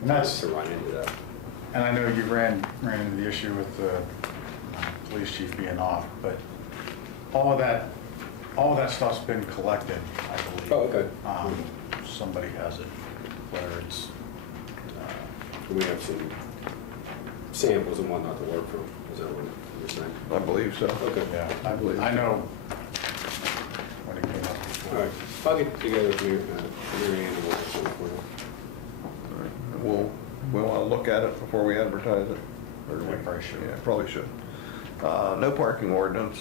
And that's, to run into that. and I know you ran into the issue with the police chief being off, but all of that stuff's been collected, I believe. Oh, okay. Somebody has it, whether it's, We have some samples and whatnot to work from, is that what you're saying? I believe so. Okay. yeah, I believe I so. know when it came up All before. right, I'll get together with Mary Ann and we'll for you. All right. We'll want to look at it before we advertise it. Or Yeah, probably should. Yeah, probably should. No parking ordinance.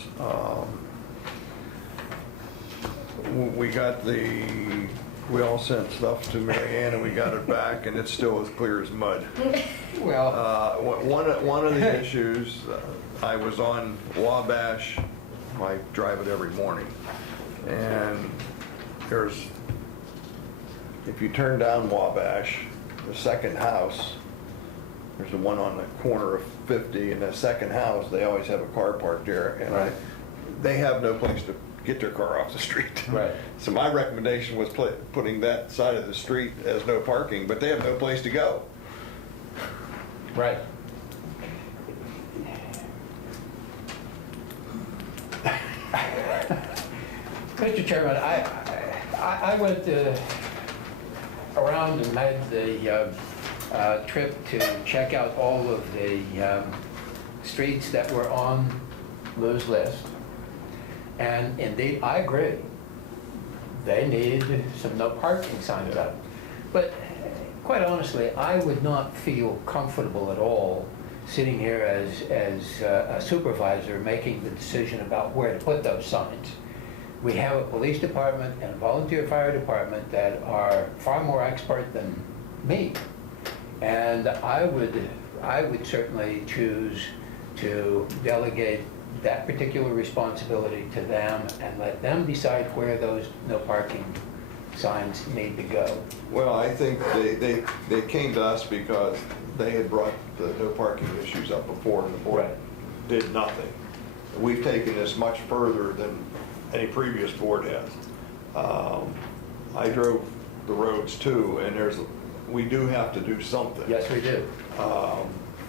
We all sent stuff to Mary Ann and we got it back and it's still as clear as mud. Well, One of the issues, I was on Wabash, I drive it every morning, and if you turn down Wabash, the second house, there's the one on the corner of 50, and the second house, they always have a car parked there, and Right. they have no place to get their car off the street. Right. So my recommendation was putting that side of the street as no parking, but they have no place to go. right. Mr. Chairman, I went around and made the trip to check out all of the streets that were on Lou's list. And indeed, I agree. They need some no parking signs up. But quite honestly, I would not feel comfortable at all sitting here as a supervisor making the decision about where to put those signs. We have a police department and a volunteer fire department that are far more expert than me. And I would certainly choose to delegate that particular responsibility to them and let them decide where those no parking signs need to go. Well, I think they came to us because they had brought the no parking issues up before and the board Right. did nothing. We've taken this much further than any previous board has. I drove the roads too, and we do have to do something. Yes, we do.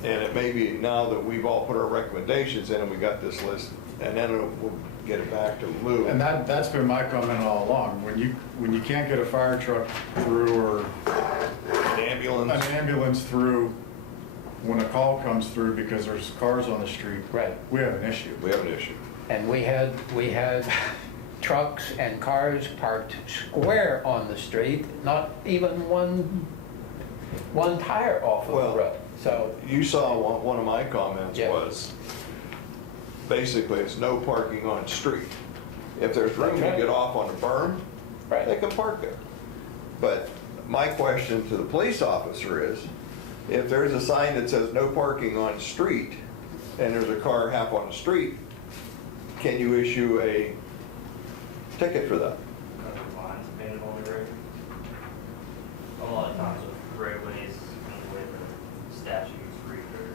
And it may be now that we've all put our recommendations in and we got this list, and then we'll get it back to Lou. And that's been my comment all along. When you can't get a fire truck through or An ambulance. an ambulance through, when a call comes through because there's cars on the street, Right. we have an issue. We have an issue. And we had trucks and cars parked square on the street, not even one tire off of Well, the road. So, You saw one of my comments Yeah. was, basically, it's no parking on street. If there's room to That's right. get off on the berm, Right. they can park there. But my question to the police officer is, if there's a sign that says no parking on street, and there's a car half on the street, can you issue a ticket for that? Lines painted on the road. A lot of times with roadways and the way the statutes read, or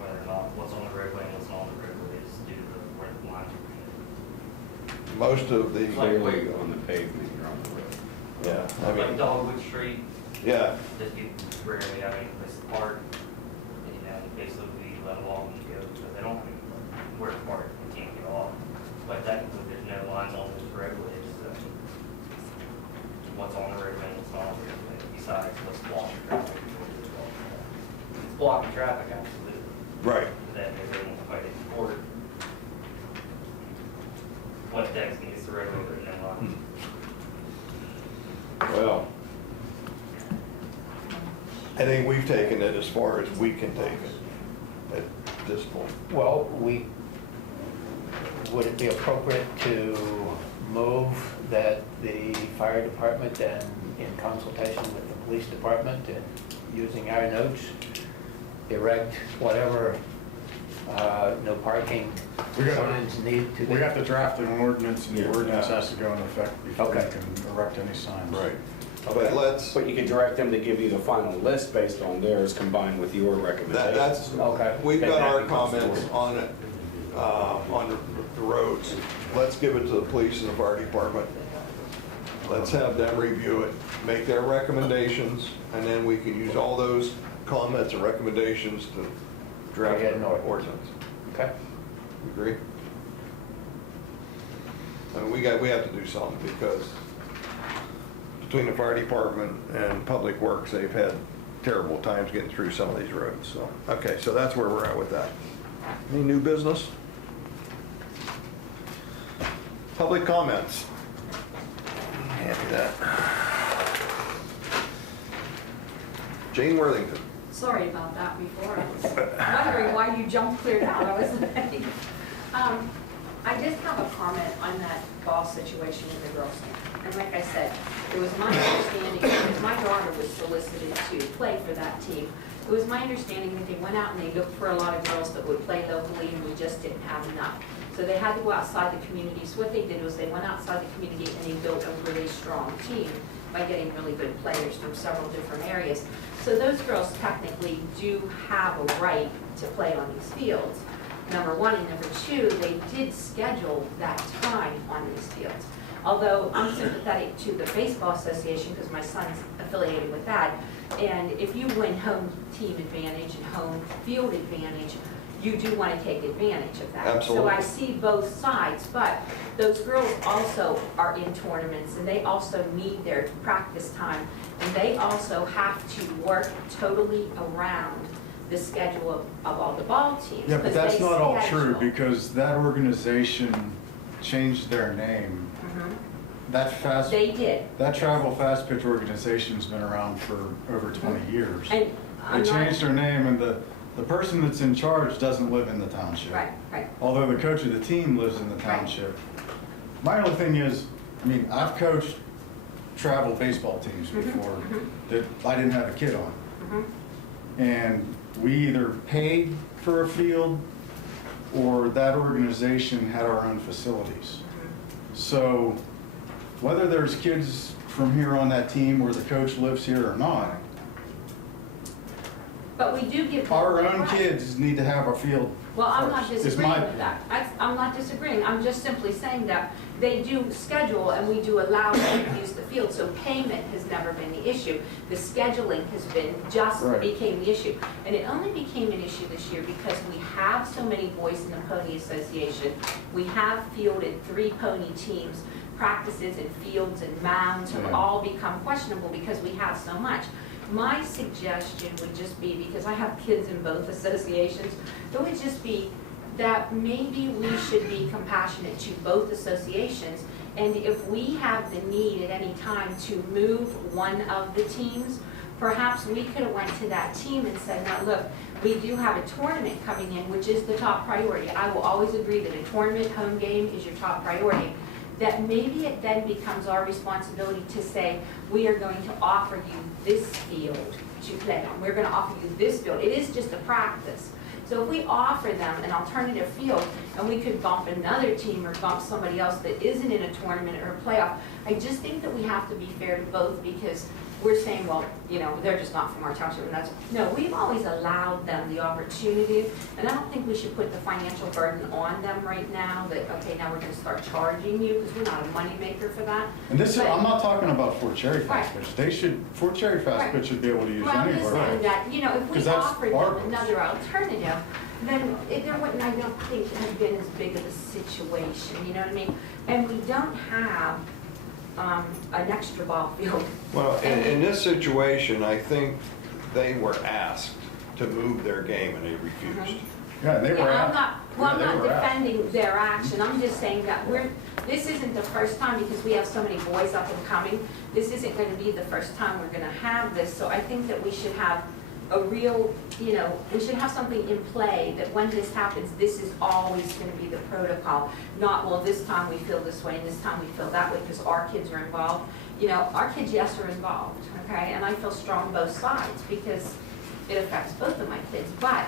whether or not what's on the roadway and what's not on the roadway is due to where the lines are painted. Most of the, Clearly on the pavement, you're on the road. yeah, I Like mean, Dogwood Street, yeah, just people rarely have any place to park. And basically we let them walk and go because they don't have where to park, they can't get off. But technically there's no lines on those roadways, so what's on the roadway and what's not on the roadway, besides what's blocking traffic. It's blocking traffic, absolutely. right. Then they won't fight it in court. What designates the roadway with no lines? Well, I think we've taken it as far as we can take it at this point. well, would it be appropriate to move that the fire department and in consultation with the police department and using our notes, erect whatever no parking We got- signs need to be? We have to draft an ordinance, and the Yeah. ordinance has to go into effect before we Okay. can erect any signs. Right. Okay. But let's, But you can direct them to give you the final list based on theirs combined with your recommendations. that's, Okay. we've got our That becomes the comments order. on it, on the roads. Let's give it to the police and the fire department. let's have them review it, make their recommendations, and then we can use all those comments and recommendations to draft Create an an ordinance. Okay. You agree? And we have to do something because between the fire department and public works, they've had terrible times getting through some of these roads, so. Okay, so that's where we're at with that. Any new business? Public comments. Hand me that. Jane Worthington. Sorry about that before. I was wondering why you jumped clear out. I was like, I just have a comment on that ball situation with the girls' team. And like I said, it was my understanding, because my daughter was solicited to play for that team, it was my understanding that they went out and they looked for a lot of girls that would play locally, and we just didn't have enough. So they had to go outside the community. So what they did was they went outside the community and they built a really strong team by getting really good players from several different areas. So those girls technically do have a right to play on these fields, number one. And number two, they did schedule that time on these fields. Although I'm sympathetic to the Baseball Association because my son's affiliated with that. And if you win home team advantage and home field advantage, you do want to take advantage of that. Absolutely. So I see both sides, but those girls also are in tournaments and they also need their practice time. And they also have to work totally around the schedule of all the ball teams. Yeah, but 'cause that's they not all true, schedule. because that organization changed their name. Mhm. They did. That travel fast pitch organization's been around for over 20 years. And I'm They not- changed their name, and the person that's in charge doesn't live in the township. Right, right. Although the coach of the team lives in the Right. township. My only thing is, I mean, I've coached travel baseball teams before that I didn't have a kid on. Mhm. And we either paid for a field or that organization had our own facilities. So whether there's kids from here on that team or the coach lives here or not, But we do give them our the own right. kids need to have a field. Well, I'm not first, is disagreeing my with that. I'm not disagreeing. I'm just simply saying that they do schedule and we do allow them to use the field. So payment has never been the issue. The scheduling has been, just Right. became the issue. And it only became an issue this year because we have so many boys in the Pony Association. We have fielded 3 pony teams. Practices and fields and mounds have Yeah. all become questionable because we have so much. My suggestion would just be, because I have kids in both associations, it would just be that maybe we should be compassionate to both associations. And if we have the need at any time to move one of the teams, perhaps we could have went to that team and said, now look, we do have a tournament coming in, which is the top priority. I will always agree that a tournament home game is your top priority. That maybe it then becomes our responsibility to say, we are going to offer you this field to play on. We're going to offer you this field. It is just a practice. So if we offer them an alternative field and we could bump another team or bump somebody else that isn't in a tournament or a playoff, I just think that we have to be fair to both because we're saying, well, you know, they're just not from our township. And that's, no, we've always allowed them the opportunity. And I don't think we should put the financial burden on them right now that, okay, now we're going to start charging you because we're not a moneymaker for that. And this is, But- I'm not talking about Fort Cherry Fast Right. Pitch. They should, Fort Cherry Fast Right. Pitch should be able to use Well, I'm just anywhere. saying that, you know, if we 'Cause that's offered our them rules. another alternative, then there wouldn't, I don't think, have been as big of a situation, you know what I mean? And we don't have an extra ball field. Well, in this situation, I think they were asked to move their game and they refused. Yeah, they were Yeah, out. I'm Yeah, they not were out. defending their action, I'm just saying that this isn't the first time because we have so many boys up and coming. This isn't gonna be the first time we're gonna have this, so I think that we should have a real, you know, we should have something in play that when this happens, this is always gonna be the protocol. Not, well, this time we feel this way and this time we feel that way because our kids are involved. You know, our kids, yes, are involved, okay? And I feel strong both sides because it affects both of my kids. But,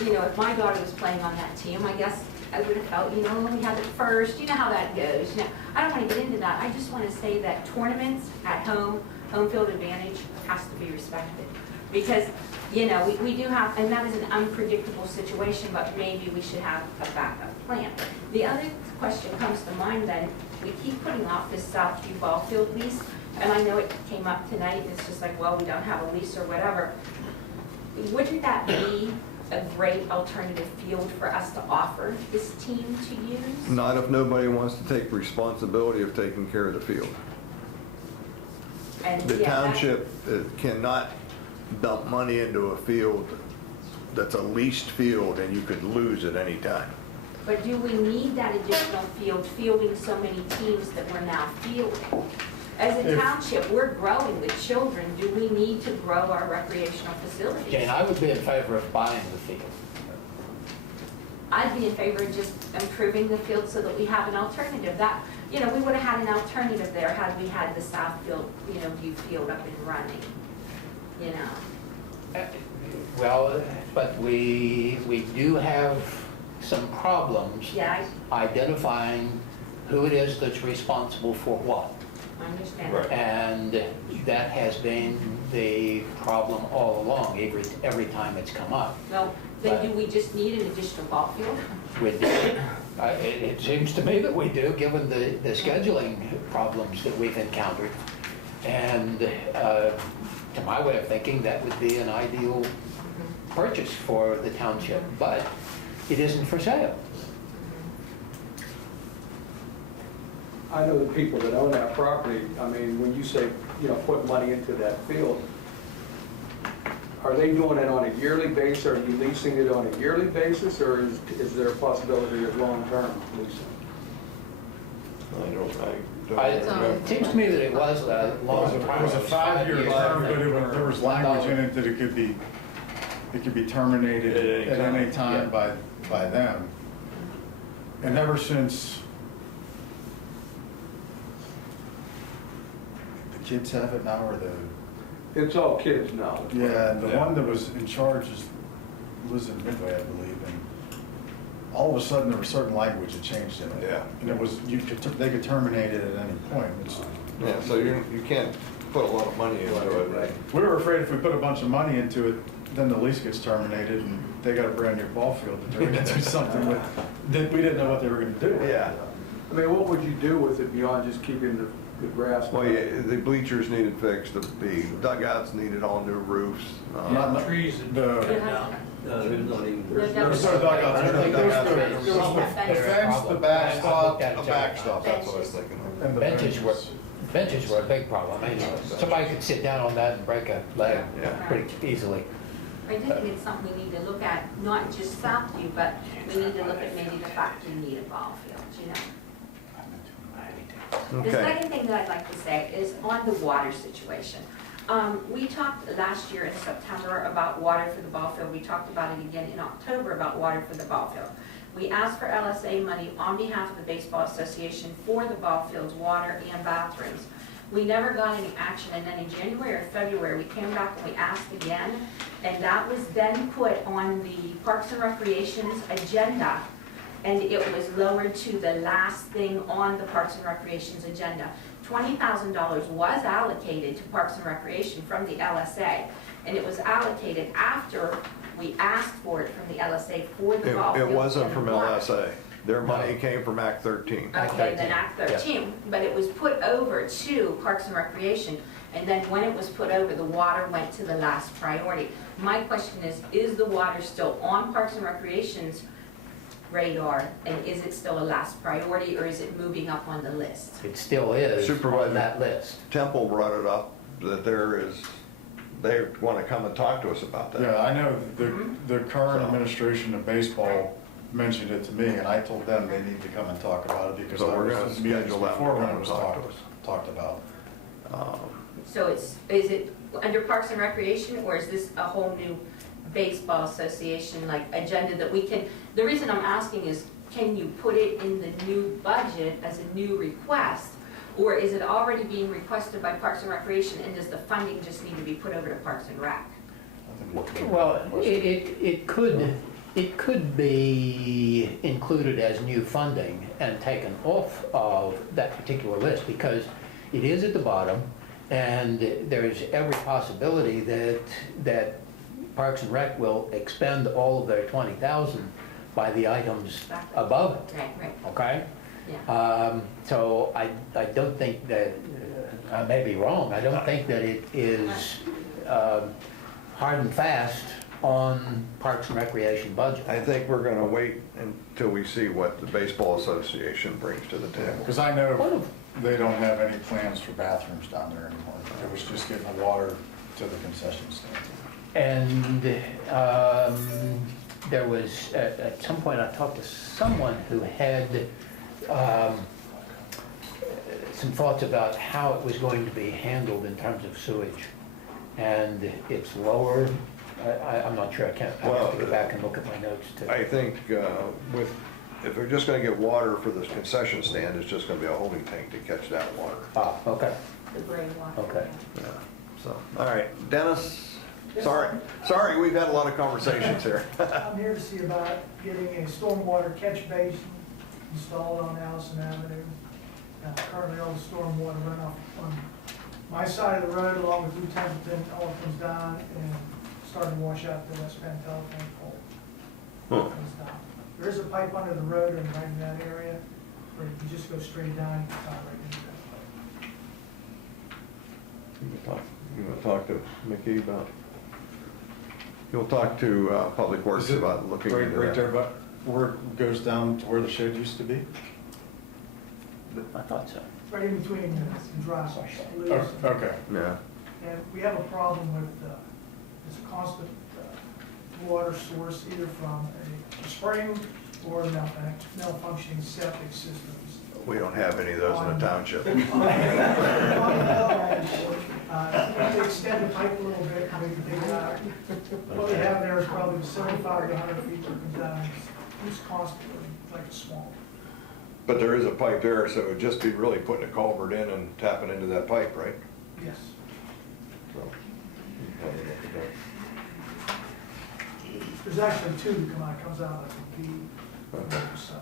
you know, if my daughter was playing on that team, I guess I would have felt, you know, we had it first, you know how that goes. You know, I don't want to get into that. I just want to say that tournaments at home, home field advantage has to be respected. Because, you know, we do have, and that is an unpredictable situation, but maybe we should have a backup plan. The other question comes to mind then, we keep putting off this Southview ball field lease, and I know it came up tonight, and it's just like, well, we don't have a lease or whatever. Wouldn't that be a great alternative field for us to offer this team to use? Not if nobody wants to take responsibility of taking care of the field. And, The yeah, that- township cannot dump money into a field that's a leased field and you could lose at any time. But do we need that additional field, fielding so many teams that we're now fielding? As a If- township, we're growing with children. Do we need to grow our recreational facilities? Jane, I would be in favor of buying the field. I'd be in favor of just improving the field so that we have an alternative. That, you know, we would have had an alternative there had we had the Southfield, you know, view field up and running, you know. Well, but we do have some problems Yeah, identifying who it is that's responsible for what. I understand. Right. And that has been the problem all along, every time it's come up. Well, then do we just need an additional ball field? We do. It seems to me that we do, given the scheduling problems that we've encountered. And to my way of thinking, that would be an ideal purchase for the township, but it isn't for sale. I know the people that own that property, I mean, when you say, you know, put money into that field, are they doing it on a yearly basis? Are you leasing it on a yearly basis, or is there a possibility of long-term leasing? I don't It seems to me that it was a It long was a term. 5-year term, but there was language in it that it could be terminated at any time by them. And ever since the kids have it now, or It's all kids now. the one that was in charge lives in Midway, I believe, and all of a sudden there was certain language that changed in it. Yeah. And it was, they could terminate it at any point. Yeah, so you can't put a lot of money into it. Right. We were afraid if we put a bunch of money into it, then the lease gets terminated and they got a brand new ball field that they're gonna do something with, that we didn't know what they were gonna do. Yeah. I mean, what would you do with it beyond just keeping the grass? Well, yeah, the bleachers needed fixed, the dugouts needed all new roofs. Not Trees and the, there's not even. there was no dugouts, I don't think there was that's the been the solved. fence, the backstop, A backstop, that's what I was thinking of. and the Benches were a big problem. I mean, somebody could sit down on that and break a leg Yeah. pretty easily. I do think it's something we need to look at, not just Southview, but we need to look at maybe the fact we need a ball field, you know. The Okay. second thing that I'd like to say is on the water situation. We talked last year in September about water for the ball field. We talked about it again in October about water for the ball field. We asked for LSA money on behalf of the Baseball Association for the ball field's water and bathrooms. We never got any action, and then in January or February, we came back and we asked again, and that was then put on the Parks and Recreation's agenda, and it was lowered to the last thing on the Parks and Recreation's agenda. $20,000 was allocated to Parks and Recreation from the LSA, and it was allocated after we asked for it from the LSA for the ball field. It wasn't and from water. LSA. Their money came from Act 13. Okay, then Act 13, but it was put over to Parks and Recreation, and then when it was put over, the water went to the last priority. My question is the water still on Parks and Recreation's radar, and is it still a last priority, or is it moving up on the list? It still is Supervisor. on that list. Temple brought it up that they want to come and talk to us about that. Yeah, I know the current administration of baseball mentioned it to me, and I told them they need to come and talk about it because So I we're was gonna in meetings schedule that before to when come it was and talk to us. talked about. So is it under Parks and Recreation, or is this a whole new baseball association, like, agenda that we can, the reason I'm asking is, can you put it in the new budget as a new request? Or is it already being requested by Parks and Recreation, and does the funding just need to be put over to Parks and Rec? Well, it could be included as new funding and taken off of that particular list because it is at the bottom And there's every possibility that Parks and Rec will expend all of their 20,000 by the items above it, Right, okay? yeah. So I don't think that, I may be wrong, I don't think that it is hard and fast on Parks and Recreation budget. I think we're gonna wait until we see what the Baseball Association brings to the table. Because I know they don't have any plans for bathrooms down there anymore. It was just getting the water to the concession stand. And there was, at some point, I talked to someone who had some thoughts about how it was going to be handled in terms of sewage. And it's lower, I'm not sure, I have to go back and look at my notes too. I think if they're just gonna get water for this concession stand, it's just gonna be a holding tank to catch that water. Ah, okay, The gray water. okay. Yeah. So, all right, Dennis, sorry, we've had a lot of conversations here. I'm here to see about getting a stormwater catch basin installed on Allison Avenue. Currently, all the stormwater runoff on my side of the road along with Blue Templeton, all comes down and starting to wash out the West Penn telephone pole. Comes down. There is a pipe under the road and right in that area, but if you just go straight down, you can tie right into that pipe. You wanna talk to Mickey about, you'll talk to Public Works Is it about looking into Right there, that. but where it goes down to where the shed used to be? I thought so. Right in between the dry sloughs. Oh, okay. Yeah. And we have a problem with this constant water source, either from a spring or malfunctioning septic systems. We don't have any of those in the township. If we extend the pipe a little bit, we can dig it out. What we have there is probably 75 to 100 feet that comes down, it's constantly like a swamp. But there is a pipe there, so it'd just be really putting a culvert in and tapping into that pipe, right? Yes. So, There's actually two that comes out like a V on the other side.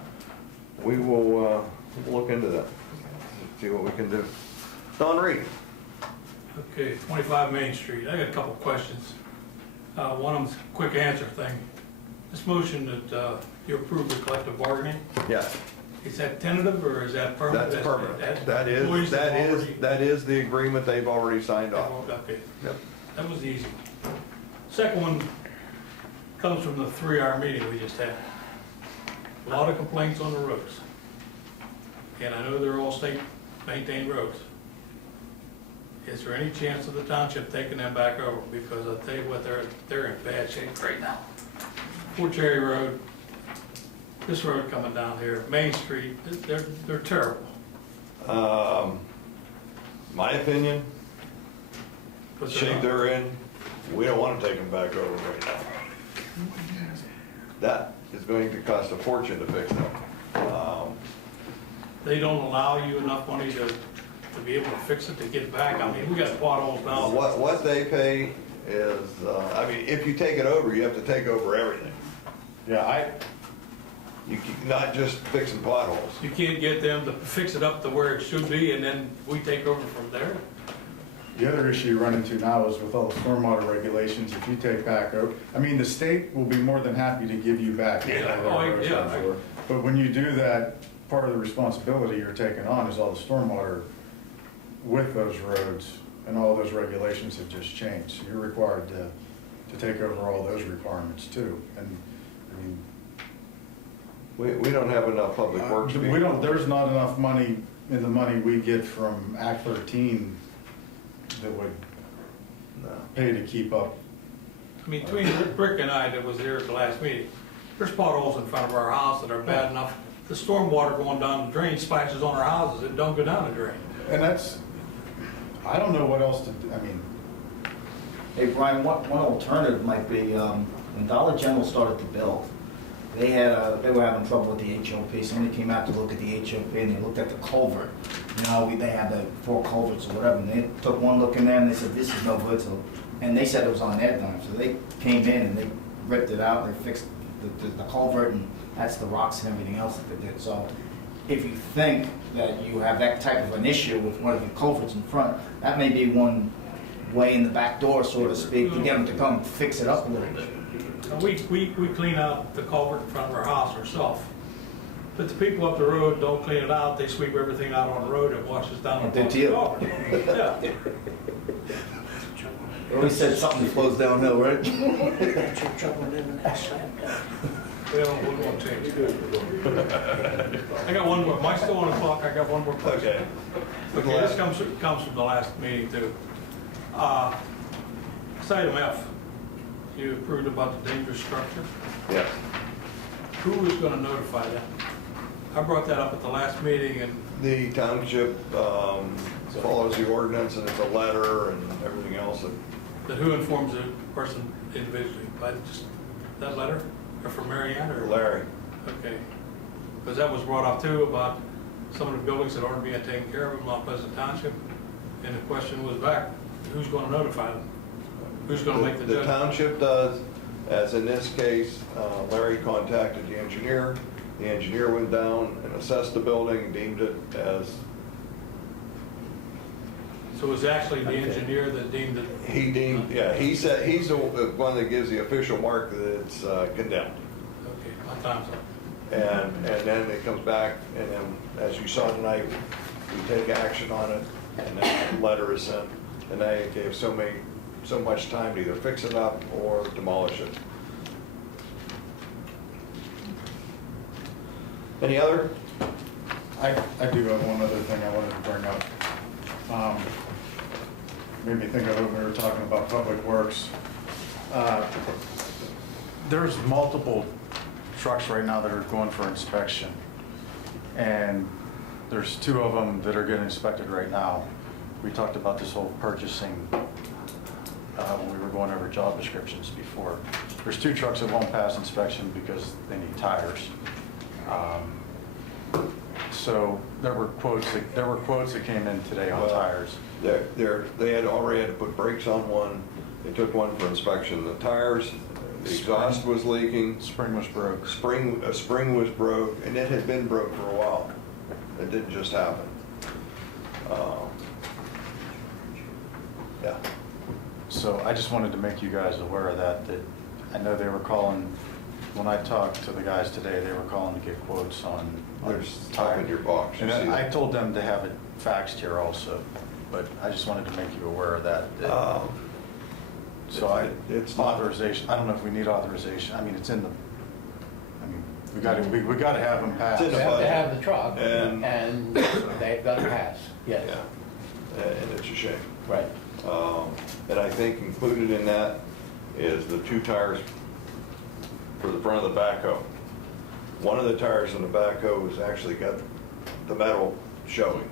we will look into that, see what we can do. Don Reed? Okay, 25 Main Street. I got a couple of questions. One of them's a quick answer thing. This motion that you approve the collective bargaining, Yes. is that tentative or is that permanent? That's permanent. employees have already- That is the agreement they've already signed off. Okay, Yep. that was the easy one. Second one comes from the 3-hour meeting we just had. A lot of complaints on the roads. And I know they're all state maintained roads. Is there any chance of the township taking them back over? Because I'll tell you what, they're in bad shape right now. Fort Cherry Road, this road coming down here, Main Street, they're terrible. My opinion, the But shape they're in, we don't want to take them back over right now. That is going to cost a fortune to fix them. They don't allow you enough money to be able to fix it, to get back. I mean, we got potholes now. What they pay is, I mean, if you take it over, you have to take over everything. Yeah, Not just fixing potholes. You can't get them to fix it up to where it should be, and then we take over from there. the other issue you run into now is with all the stormwater regulations, if you take back, I mean, the state will be more than happy to give you back. Yeah, yeah. But when you do that, part of the responsibility you're taking on is all the stormwater with those roads, and all those regulations have just changed. So you're required to take over all those requirements too. And, I mean, We don't have enough public works. we don't, there's not enough money in the money we get from Act 13 that would pay to keep up. I mean, between Rick and I that was there at the last meeting, there's potholes in front of our house that are bad enough. The stormwater going down the drain splashes on our houses, it don't go down the drain. And that's, I don't know what else to do. I mean, Hey, Brian, one alternative might be, when Dollar General started to build, they were having trouble with the HOP. Somebody came out to look at the HOP and they looked at the culvert. You know, they had the 4 culverts or whatever, and they took one look in there and they said, this is no good. So, and they said it was on their dime. So they came in and they ripped it out, they fixed the culvert, and that's the rocks and everything else that they did. So if you think that you have that type of an issue with one of the culverts in front, that may be one way in the back door, so to speak, to get them to come fix it up a little bit. We clean out the culvert in front of our house ourselves. But the people up the road don't clean it out, they sweep everything out on the road and washes down the Did you? culvert. Yeah. They always said something flows downhill, right? Well, we won't change it. I got one more, am I still on the clock? I got one more question. Okay. Okay, this comes from the last meeting too. It's item F. You approved about the dangerous structure. Yes. Who was gonna notify them? I brought that up at the last meeting and The township follows the ordinance, and it's a letter and everything else. that who informs the person individually? By just that letter? Or from Mary Ann or? Larry. Okay. Because that was brought up too about some of the buildings that aren't being taken care of in Mount Pleasant Township. And the question was back, who's gonna notify them? Who's gonna make the The judgment? township does, as in this case, Larry contacted the engineer. The engineer went down and assessed the building, deemed it as, So it was actually the engineer that deemed it, he deemed, yeah, he said, he's the one that gives the official mark that it's condemned. okay, my time's up. And then it comes back, and then, as you saw tonight, we take action on it, and then a letter is sent, and they gave so much time to either fix it up or demolish it. Any other? I do have one other thing I wanted to bring up. Made me think of it when we were talking about Public Works. There's multiple trucks right now that are going for inspection. And there's 2 of them that are getting inspected right now. We talked about this whole purchasing when we were going over job descriptions before. There's 2 trucks that won't pass inspection because they need tires. So there were quotes that came in today on Well, tires. They had already had to put brakes on one. They took one for inspection. The tires, the exhaust was leaking. Spring was broke. A spring was broke, and it had been broke for a while. It didn't just happen. Yeah. So I just wanted to make you guys aware of that I know they were calling, when I talked to the guys today, they were calling to get quotes on There's top in your box. You And see I that? told them to have it faxed here also, but I just wanted to make you aware of that. So It's not- authorization, I don't know if we need authorization, I mean, it's in the, I mean, we gotta have them passed. It's in They the have to budget. have the truck, And- and they've got to pass, yes, Yeah, and it's a shame. right. And I think included in that is the 2 tires for the front of the backhoe. One of the tires in the backhoe has actually got the metal showing.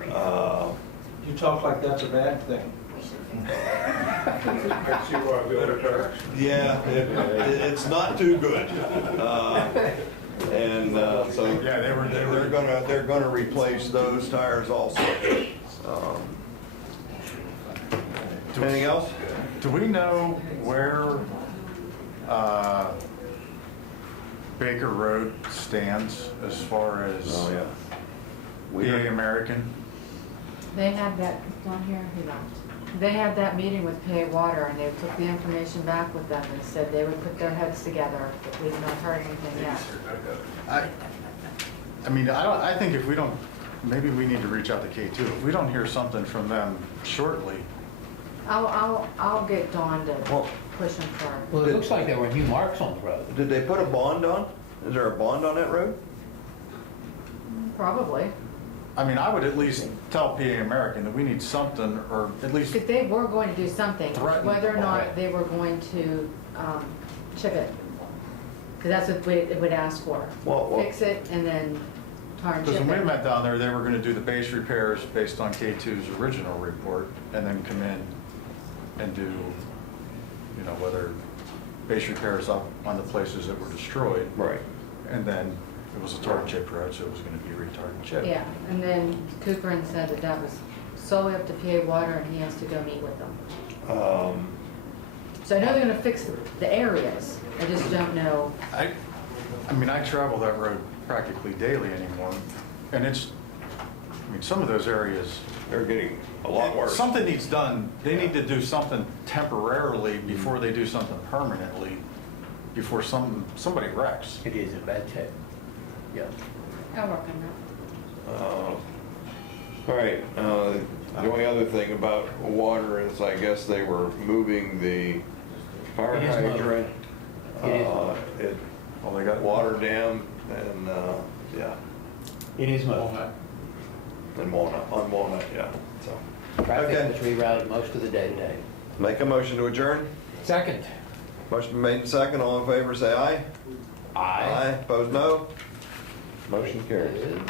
You talk like that's a bad thing. Yeah, it's not too good. And so Yeah, they're gonna replace those tires also. Anything else? Do we know where Baker Road stands as far as Oh, yeah. PA American? They had that, don't hear who left. They had that meeting with PA Water and they took the information back with them and said they would put their heads together, but we've not heard anything yet. I mean, I think if we don't, maybe we need to reach out to K2. If we don't hear something from them shortly, I'll get Dawn to Well- push them for. Well, it looks like there were new marks on the road. Did they put a bond on? Is there a bond on that road? Probably. I mean, I would at least tell PA American that we need something, or at least, Because they were going to do something, Threaten. whether or not they were going to chip it. Because that's what it would ask for. Well- Fix it and then tar and because chip when we it. met down there, they were gonna do the base repairs based on K2's original report, and then come in and do, you know, whether base repairs up on the places that were destroyed. Right. And then it was a tar and chip road, so it was gonna be retard and chip. Yeah, and then Cooper said that that was solely up to PA Water and he has to go meet with them. So I know they're gonna fix the areas, I just don't know. I mean, I travel that road practically daily anymore. And some of those areas, They're getting a lot worse. something needs done. They need to do something temporarily before they do something permanently, before somebody wrecks. It is a bad shape. Yeah. I'll work on that. All right, the only other thing about water is I guess they were moving the fire It is moved. hydrant. It is It Well, they got water dam and, yeah, It is moved. and on Walnut, yeah, so. Traffic Okay. was rerouted most of the day today. Make a motion to adjourn. Second. Motion made and second, all in favor, say aye. Opposed, no. Motion carries. Is